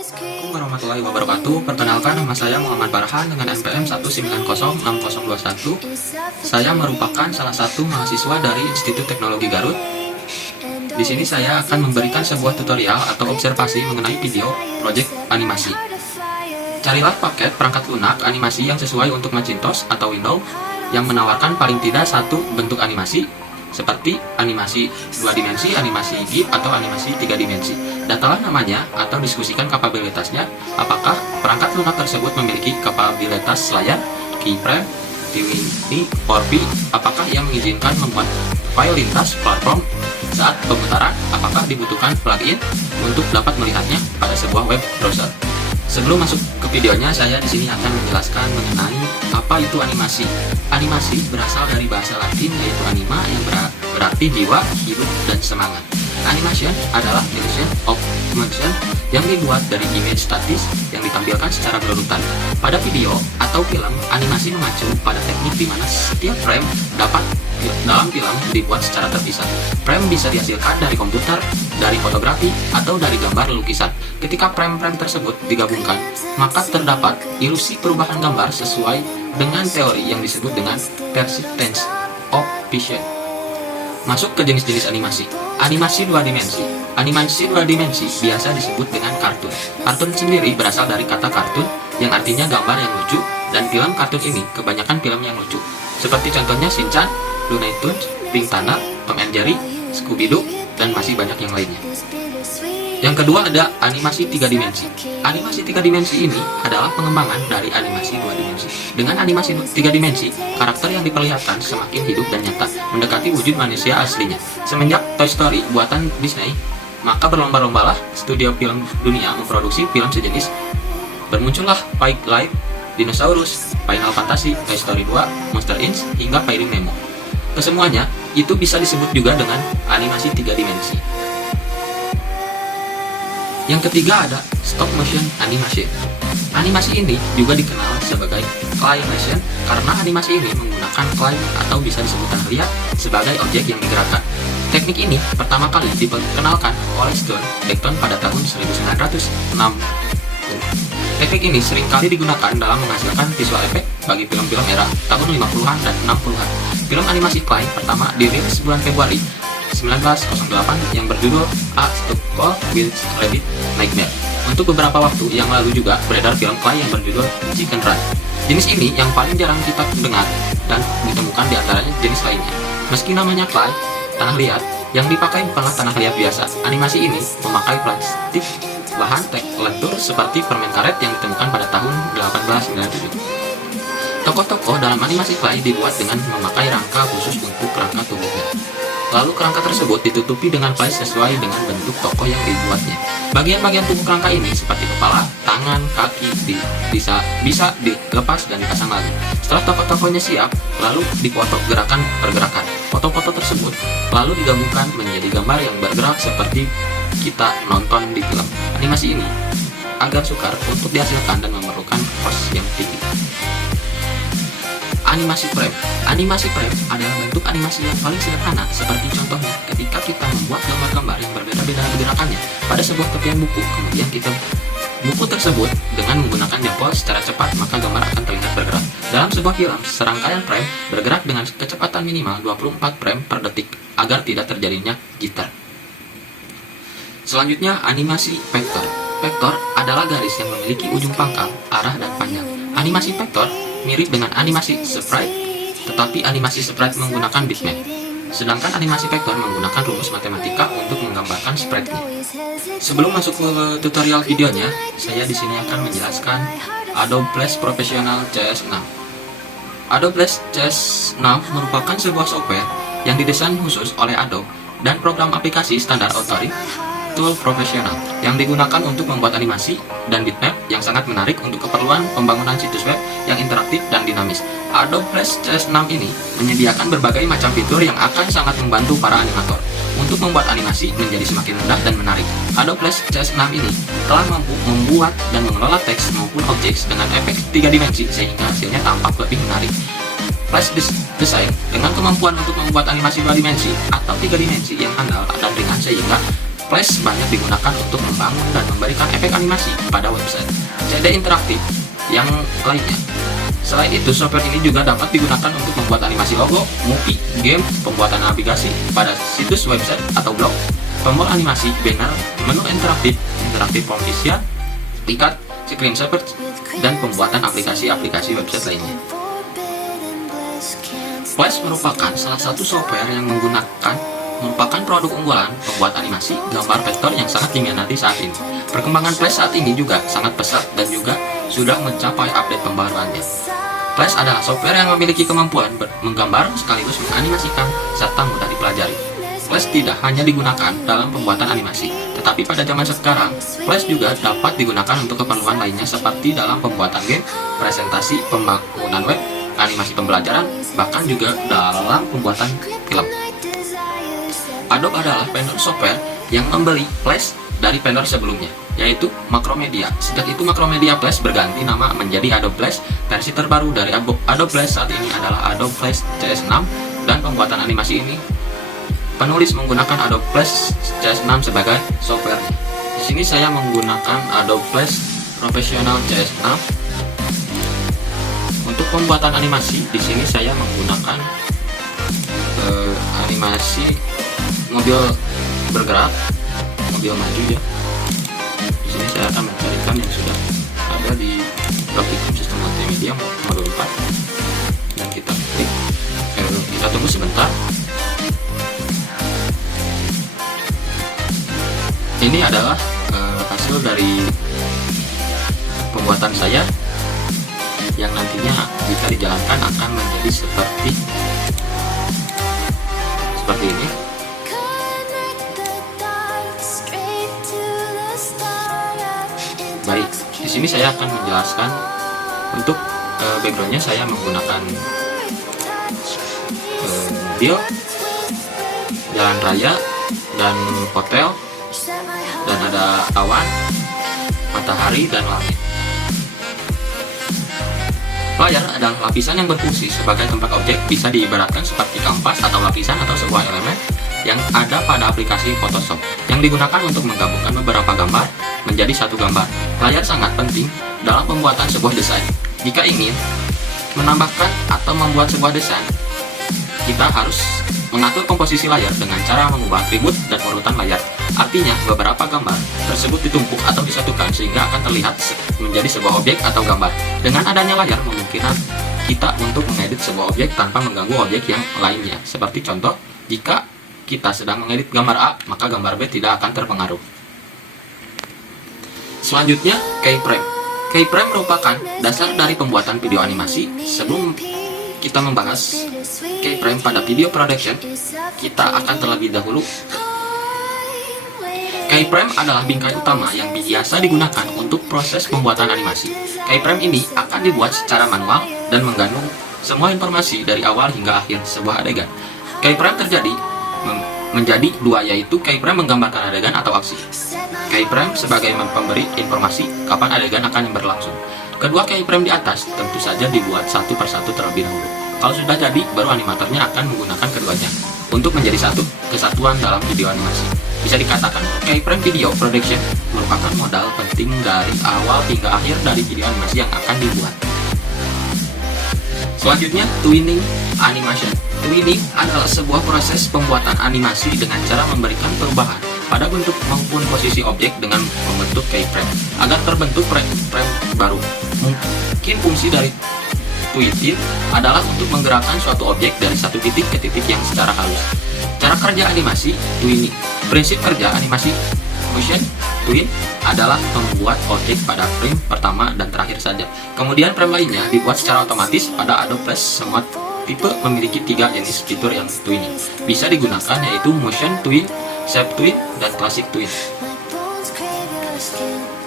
Assalamualaikum warahmatullahi wabarakatuh. Perkenalkan, nama saya Muhammad Farhan dengan NPM 1906021. Saya merupakan salah satu mahasiswa dari Institut Teknologi Garut. Di sini saya akan memberikan sebuah tutorial atau observasi mengenai video project animasi. Carilah paket perangkat lunak animasi yang sesuai untuk Macintosh atau Windows yang menawarkan paling tidak satu bentuk animasi, seperti animasi 2 dimensi, animasi GIF, atau animasi 3 dimensi. Datalah namanya atau diskusikan kapabilitasnya. Apakah perangkat lunak tersebut memiliki kapabilitas layar, keyframe, TWD, 4P? Apakah ia mengizinkan membuat file lintas platform saat pemutaran? Apakah dibutuhkan plugin untuk dapat melihatnya pada sebuah web browser? Sebelum masuk ke videonya, saya di sini akan menjelaskan mengenai apa itu animasi. Animasi berasal dari bahasa Latin yaitu anima yang berarti jiwa, hidup, dan semangat. Animation adalah illusion of motion yang dibuat dari image statis yang ditampilkan secara berurutan. Pada video atau film, animasi mengacu pada teknik di mana setiap frame dalam film dibuat secara terpisah. Frame bisa dihasilkan dari komputer, dari fotografi, atau dari gambar lukisan. Ketika frame-frame tersebut digabungkan, maka terdapat ilusi perubahan gambar sesuai dengan teori yang disebut dengan persistence of vision. Masuk ke jenis-jenis animasi. Animasi 2 dimensi. Animasi 2 dimensi biasa disebut dengan kartun. Kartun sendiri berasal dari kata kartun yang artinya gambar yang lucu, dan film kartun ini kebanyakan film yang lucu. Seperti contohnya Shinchan, Looney Tunes, Pink Tanner, Tom and Jerry, Scooby-Doo, dan masih banyak yang lainnya. Yang kedua ada animasi 3 dimensi. Animasi 3 dimensi ini adalah pengembangan dari animasi 2 dimensi. Dengan animasi 3 dimensi, karakter yang diperlihatkan semakin hidup dan nyata, mendekati wujud manusia aslinya. Semenjak Toy Story buatan Disney, maka berlomba-lombalah studio film dunia memproduksi film sejenis. Bermuncullah Pike Live, Dinosaurus, Final Fantasy, Toy Story 2, Monster Inc, hingga Finding Nemo. Kesemuanya itu bisa disebut juga dengan animasi 3 dimensi. Yang ketiga ada stop motion animation. Animasi ini juga dikenal sebagai claymation karena animasi ini menggunakan clay atau bisa disebut tanah liat sebagai objek yang digerakkan. Teknik ini pertama kali diperkenalkan oleh Stone Acton pada tahun 1960. Teknik ini seringkali digunakan dalam menghasilkan visual effect bagi film-film era tahun 50-an dan 60-an. Film animasi clay pertama dirilis bulan Februari 1908 yang berjudul A Stuck with Rabbit Nightmare. Untuk beberapa waktu yang lalu juga beredar film clay yang berjudul Chicken Run. Jenis ini yang paling jarang kita dengar dan ditemukan di antaranya jenis lainnya. Meski namanya clay, tanah liat, yang dipakai bukanlah tanah liat biasa. Animasi ini memakai plastik bahan lentur seperti permen karet yang ditemukan pada tahun 1897. Tokoh-tokoh dalam animasi clay dibuat dengan memakai rangka khusus untuk kerangka tubuhnya. Lalu kerangka tersebut ditutupi dengan clay sesuai dengan bentuk tokoh yang dibuatnya. Bagian-bagian tubuh kerangka ini seperti kepala, tangan, kaki bisa dilepas dan dipasang lagi. Setelah tokoh-tokohnya siap, lalu dipoto gerakan per gerakan. Foto-foto tersebut lalu digabungkan menjadi gambar yang bergerak seperti kita nonton di film. Animasi ini agak sukar untuk dihasilkan dan memerlukan cost yang tinggi. Animasi frame. Animasi frame adalah bentuk animasi yang paling sederhana, seperti contohnya ketika kita membuat gambar-gambar yang berbeda-beda gerakannya pada sebuah tepian buku, kemudian kita buku tersebut dengan menggunakan jempol secara cepat, maka gambar akan terlihat bergerak. Dalam sebuah film, serangkaian frame bergerak dengan kecepatan minimal 24 frame per detik agar tidak terjadinya jitter. Selanjutnya, animasi vektor. Vektor adalah garis yang memiliki ujung pangkal, arah, dan panjang. Animasi vektor mirip dengan animasi sprite, tetapi animasi sprite menggunakan bitmap, sedangkan animasi vektor menggunakan rumus matematika untuk menggambarkan sprite-nya. Sebelum masuk ke tutorial videonya, saya di sini akan menjelaskan Adobe Flash Professional CS6. Adobe Flash CS6 merupakan sebuah software yang didesain khusus oleh Adobe dan program aplikasi standar Authority Tool Professional yang digunakan untuk membuat animasi dan bitmap yang sangat menarik untuk keperluan pembangunan situs web yang interaktif dan dinamis. Adobe Flash CS6 ini menyediakan berbagai macam fitur yang akan sangat membantu para animator untuk membuat animasi menjadi semakin mudah dan menarik. Adobe Flash CS6 ini telah mampu membuat dan mengelola teks maupun objek dengan efek 3 dimensi sehingga hasilnya tampak lebih menarik. Flash Design dengan kemampuan untuk membuat animasi 2 dimensi atau 3 dimensi yang handal dan ringan sehingga Flash banyak digunakan untuk membangun dan memberikan efek animasi pada website, CD interaktif yang lainnya. Selain itu, software ini juga dapat digunakan untuk membuat animasi logo, movie, game, pembuatan navigasi pada situs website atau blog, tombol animasi, banner, menu interaktif, interaktif promotion, tiket, screensaver, dan pembuatan aplikasi-aplikasi website lainnya. Flash merupakan salah satu software yang merupakan produk unggulan pembuat animasi gambar vektor yang sangat diminati saat ini. Perkembangan Flash saat ini juga sangat pesat dan juga sudah mencapai update pembaruannya. Flash adalah software yang memiliki kemampuan menggambar sekaligus menganimasikan serta mudah dipelajari. Flash tidak hanya digunakan dalam pembuatan animasi, tetapi pada zaman sekarang, Flash juga dapat digunakan untuk keperluan lainnya seperti dalam pembuatan game, presentasi, pembangunan web, animasi pembelajaran, bahkan juga dalam pembuatan film. Adobe adalah vendor software yang membeli Flash dari vendor sebelumnya, yaitu Macromedia. Sejak itu Macromedia Flash berganti nama menjadi Adobe Flash. Versi terbaru dari Adobe Flash saat ini adalah Adobe Flash CS6, dan pembuatan animasi ini penulis menggunakan Adobe Flash CS6 sebagai softwarenya. Di sini saya menggunakan Adobe Flash Professional CS6. Untuk pembuatan animasi, di sini saya menggunakan animasi mobil bergerak, mobil maju ya. Di sini saya akan mencarikan yang sudah ada di Graphics System Multimedia modul 4 dan kita klik. Kita tunggu sebentar. Ini adalah hasil dari pembuatan saya yang nantinya jika dijalankan akan menjadi seperti ini. Baik, di sini saya akan menjelaskan untuk backgroundnya. Saya menggunakan mobil, jalan raya, dan hotel, dan ada awan, matahari, dan langit. Layar adalah lapisan yang berfungsi sebagai tempat objek, bisa diibaratkan seperti kanvas atau lapisan atau sebuah elemen yang ada pada aplikasi Photoshop yang digunakan untuk menggabungkan beberapa gambar menjadi satu gambar. Layar sangat penting dalam pembuatan sebuah desain. Jika ingin menambahkan atau membuat sebuah desain, kita harus mengatur komposisi layar dengan cara mengubah atribut dan urutan layar. Artinya, beberapa gambar tersebut ditumpuk atau disatukan sehingga akan terlihat menjadi sebuah objek atau gambar. Dengan adanya layar, memungkinkan kita untuk mengedit sebuah objek tanpa mengganggu objek yang lainnya. Seperti contoh, jika kita sedang mengedit gambar A, maka gambar B tidak akan terpengaruh. Selanjutnya, keyframe. Keyframe merupakan dasar dari pembuatan video animasi. Sebelum kita membahas keyframe pada video production, kita akan terlebih dahulu. Keyframe adalah bingkai utama yang biasa digunakan untuk proses pembuatan animasi. Keyframe ini akan dibuat secara manual dan mengandung semua informasi dari awal hingga akhir sebuah adegan. Keyframe menjadi dua, yaitu keyframe menggambarkan adegan atau aksi. Keyframe sebagai pemberi informasi kapan adegan akan berlangsung. Kedua keyframe di atas tentu saja dibuat satu persatu terlebih dahulu. Kalau sudah jadi, baru animatornya akan menggunakan keduanya untuk menjadi satu kesatuan dalam video animasi. Bisa dikatakan, keyframe video production merupakan modal penting dari awal hingga akhir dari video animasi yang akan dibuat. Selanjutnya, twinning animation. Twinning adalah sebuah proses pembuatan animasi dengan cara memberikan perubahan pada bentuk maupun posisi objek dengan membentuk keyframe agar terbentuk frame baru. Mungkin fungsi dari twinning adalah untuk menggerakkan suatu objek dari satu titik ke titik yang secara halus. Cara kerja animasi twinning. Prinsip kerja animasi motion twin adalah membuat objek pada frame pertama dan terakhir saja. Kemudian frame lainnya dibuat secara otomatis. Pada Adobe Flash, semua tipe memiliki 3 jenis fitur yang twinning bisa digunakan, yaitu motion twin, shape twin, dan classic twin.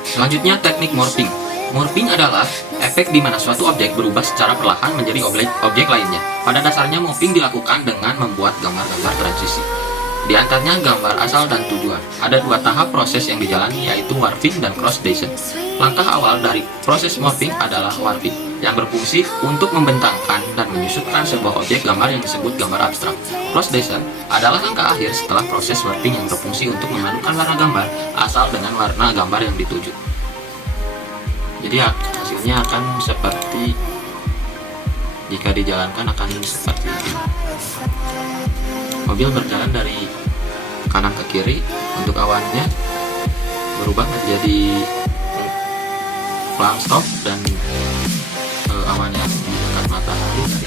Selanjutnya, teknik morphing. Morphing adalah efek di mana suatu objek berubah secara perlahan menjadi objek lainnya. Pada dasarnya, morphing dilakukan dengan membuat gambar-gambar transisi. Di antaranya gambar asal dan tujuan. Ada 2 tahap proses yang dijalani, yaitu warping dan cross-dation. Langkah awal dari proses morphing adalah warping, yang berfungsi untuk membentangkan dan menyusutkan sebuah objek gambar yang disebut gambar abstrak. Cross-descent adalah langkah akhir setelah proses warping yang berfungsi untuk memadukan warna gambar asal dengan warna gambar yang dituju. Jadi hasilnya akan seperti, jika dijalankan akan seperti ini. Mobil berjalan dari kanan ke kiri, untuk awannya berubah menjadi flam stop dan awannya di dekat matahari.